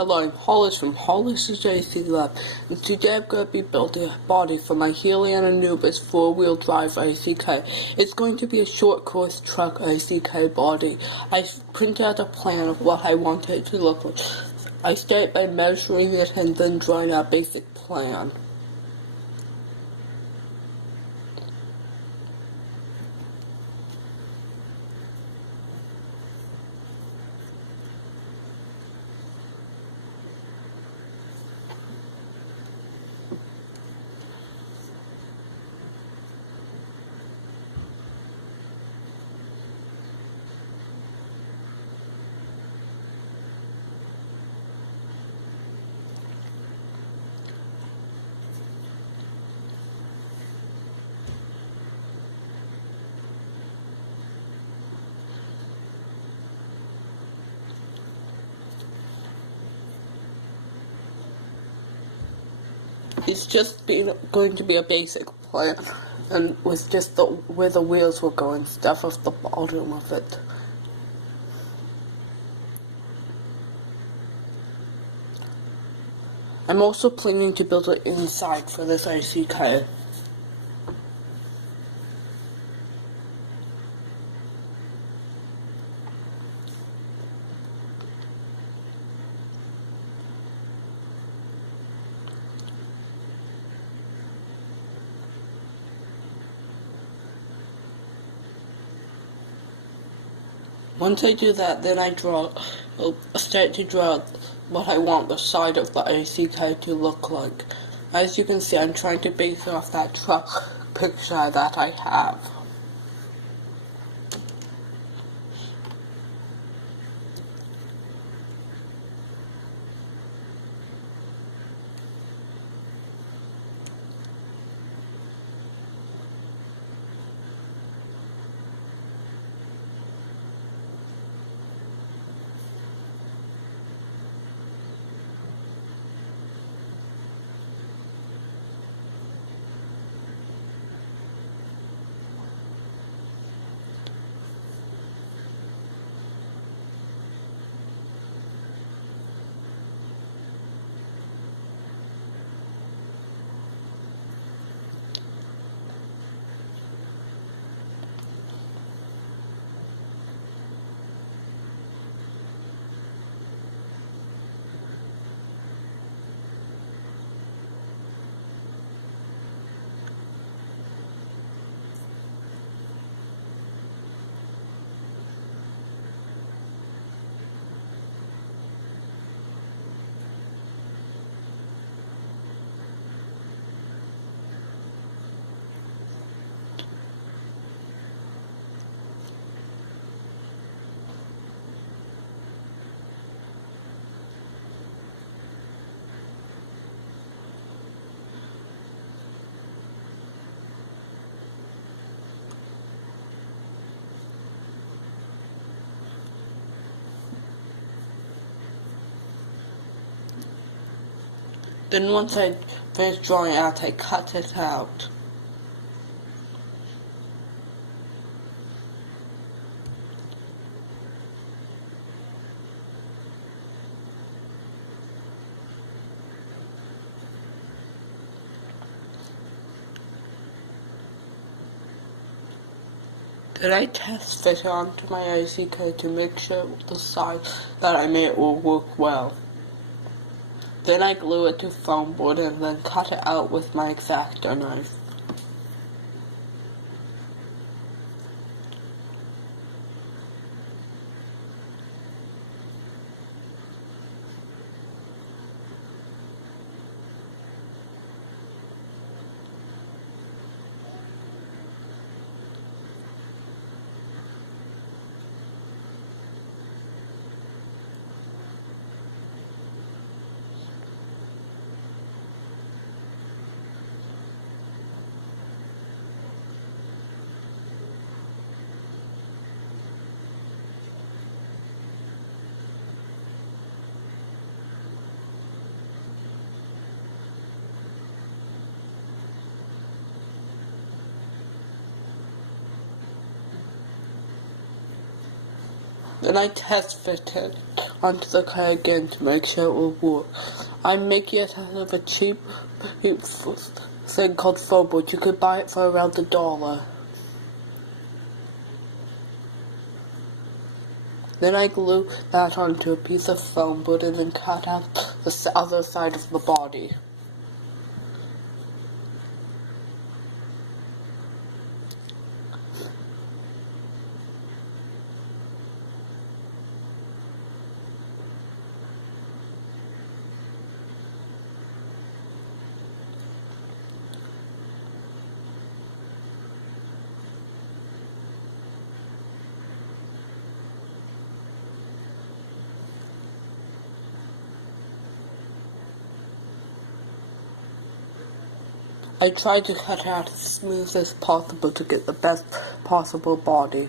Hello, I'm Hollis from Hollis' AC Lab, and today I'm going to be building a body for my Helion Anubis 4-wheel drive ICK. It's going to be a short course truck ICK body. I printed out a plan of what I want it to look like. I start by measuring it and then drawing a basic plan. It's just going to be a basic plan, and with just where the wheels will go and stuff off the bottom of it. I'm also planning to build it inside for this ICK. Once I do that, then I'll start to draw what I want the side of the ICK to look like. As you can see, I'm trying to base it off that truck picture that I have. Then once I finish drawing out, I cut it out. Then I test fit it onto my ICK to make sure the side that I made will work well. Then I glue it to foam board and then cut it out with my X-Acto knife. Then I test fit it. onto the clay again to make sure it will work. I'm making it out of a cheap thing called foam board. You could buy it for around $1. Then I glue that onto a piece of foam board and then cut out the other side of the body. I tried to cut it out as smooth as possible to get the best possible body.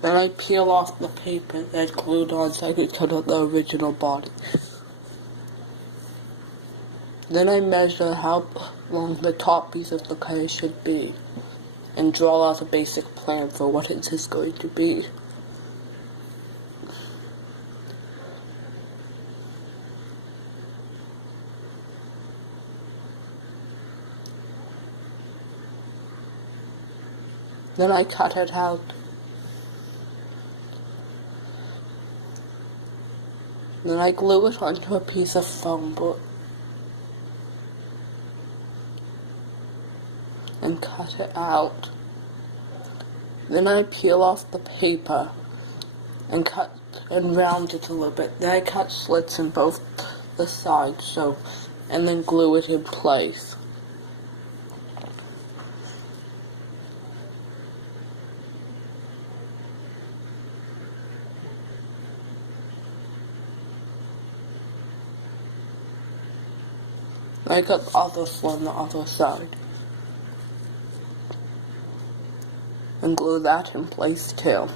Then I peel off the paper and glue it on so I could cut out the original body. Then I measure how long the top piece of the clay should be and draw out a basic plan for what it is going to be. Then I cut it out. Then I glue it onto a piece of foam board and cut it out. Then I peel off the paper and cut and round it a little bit. Then I cut slits in both the sides, and then glue it in place. I cut the other slit on the other side and glue that in place too.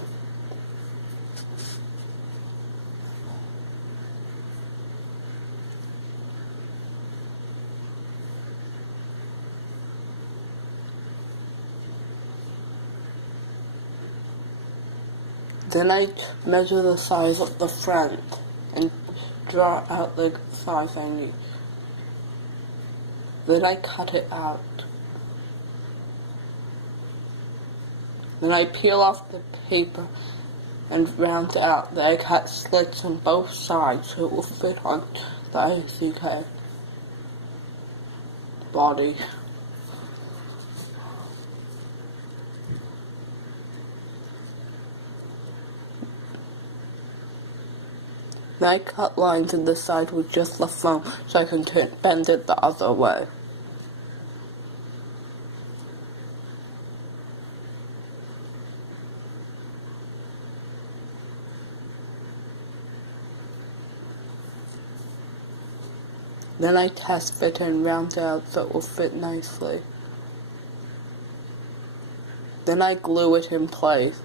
Then I measure the size of the front and draw out the size I need. Then I cut it out. Then I peel off the paper and round it out. Then I cut slits on both sides so it will fit on the ICK body. Then I cut lines in the side with just the foam so I can bend it the other way. Then I test fit and round it out so it will fit nicely. Then I glue it in place.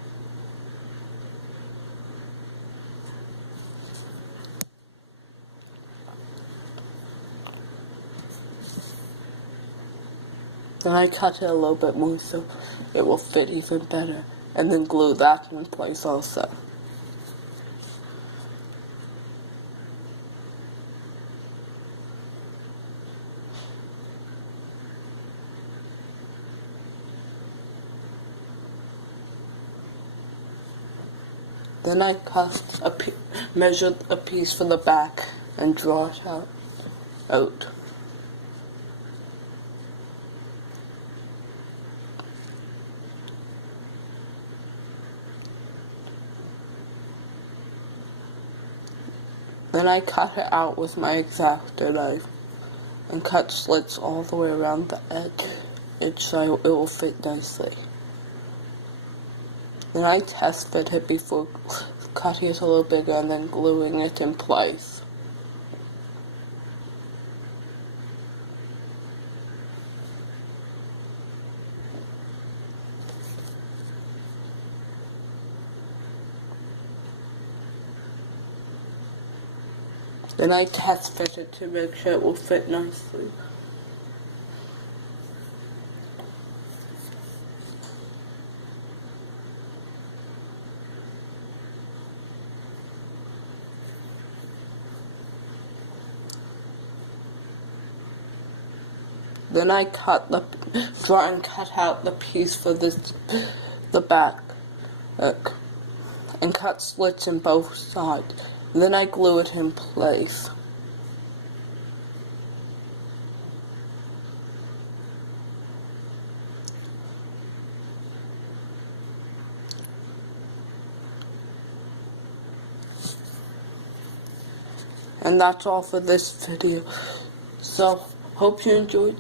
Then I cut it a little bit more so it will fit even better, and then glue that in place also. Then I measured a piece for the back and draw it out. Then I cut it out with my X-Acto knife and cut slits all the way around the edge so it will fit nicely. Then I test fit it before cutting it a little bigger and then gluing it in place. Then I test fit it to make sure it will fit nicely. Then I try and cut out the piece for the back, and cut slits in both sides. Then I glue it in place. And that's all for this video. So, hope you enjoyed.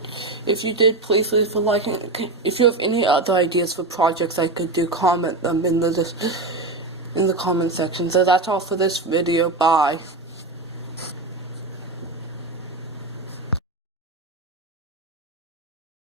If you did, please leave a like. And if you have any other ideas for projects I could do, comment them in the comment section. So that's all for this video. Bye.